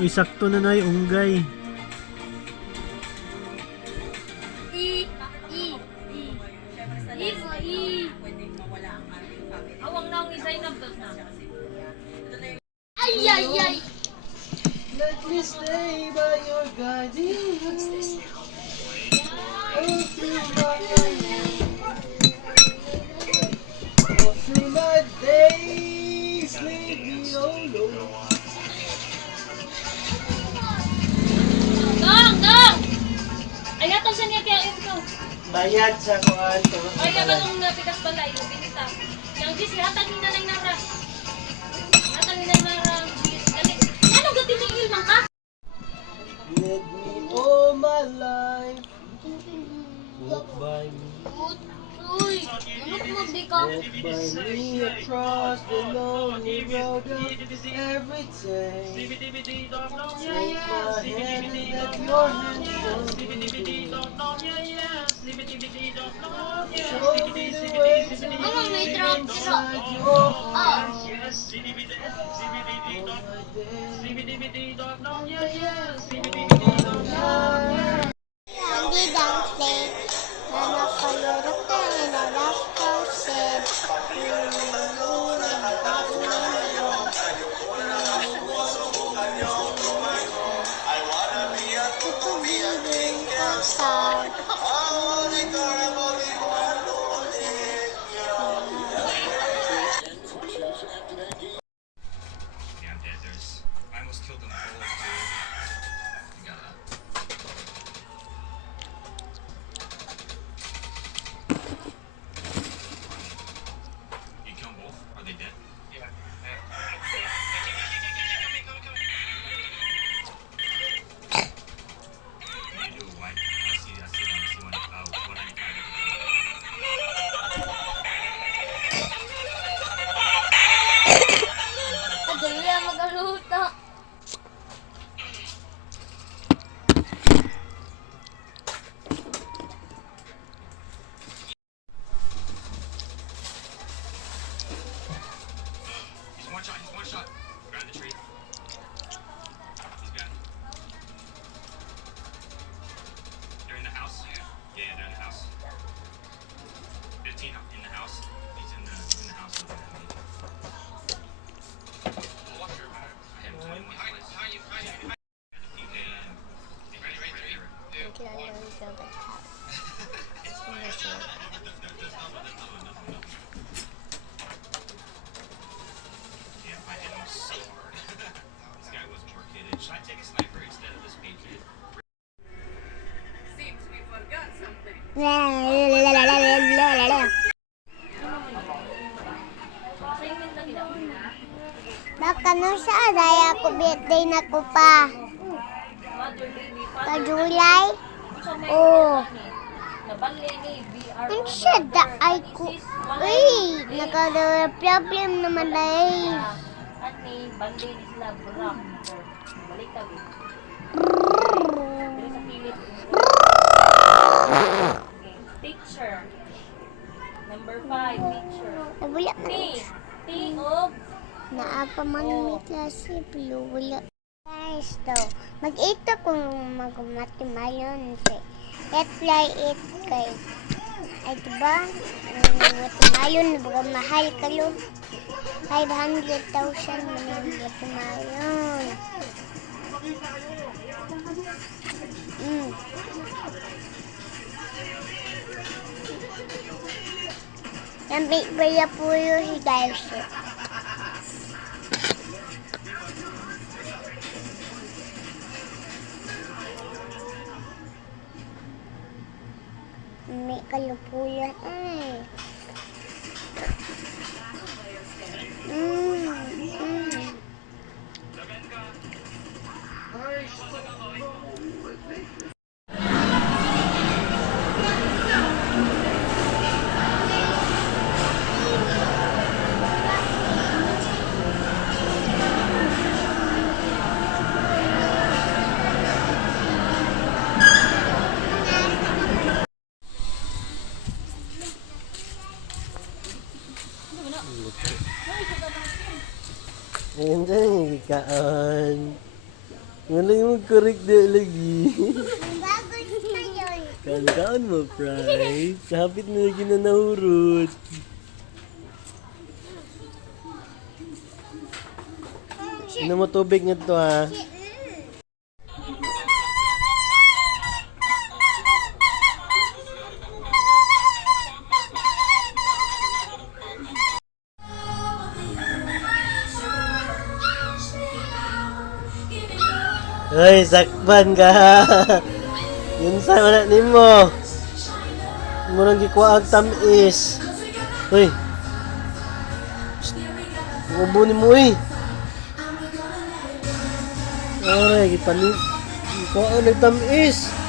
Uy, sakto na na yung unggay. Awang na ang isa na dos na. Ay, ay, ay! Let me stay by your guiding hand. All through my days, leave me alone. Dong! Ay, atong siya niya kaya ito. Bayad sa kuhan. Ay, nagalong napikas pala. Ito, binita. Yang Gis, hatag ni Nanay Nara. Hatag ni Nanay Nara. Anong gatin ni Ilmang ka? Let me all my life walk by me. Uy, manok mo di ka. Walk by me across the lonely road of every day. Take my hand and let your hand show me the way. Show me the way to Ano, may drop live drop. inside your Ah, heart. Candy dumpling, Nana Kalorok na nalakasin. Tutubigin ko sa Yeah, I'm dead. I almost killed them both, dude. You got up. You killed them both? Are they dead? Yeah. You do a wipe. I see one. One I kadali ang magaluta. He's one shot. Grab the tree. He's gone. They're in the house? Yeah, they're in the house. 15 in the house. He's in the house with them. I hit him 21 twice. Yeah, I hit him so hard. This guy was more kidded. Should I take a sniper instead of this patriot? Baka no siya, daya ko birthday na ko pa. Ka July? Oh. Nabali ni BR. Ano siya, daay ko. Uy, naka-problem naman dahil. At ni bali ni sila Bram. Balik ka. Dili sa pilit. Okay. Picture. Number 5, picture. Wala T. man. T of Naapa man may klase, pero wala. Guys, daw. Mag-ito kung mag-matimayon. Fly it kay. Ay, diba? Matimayon, baga mahal kalo. 500,000 man yung matimayon. Nambit ba ya po yung guys? May kalupuyan ay. mo correct na lagi. Bago na yun. Kaon mo, Fry. Kapit na lagi na nahurot. Ano mo tubig nga to, ha? Hoy, sakban ka. Yun sa wala nimo. Murang gikuha ang tamis. Hoy. Ubo ni mo eh. Ay, gipanin. Gikuha ang tamis.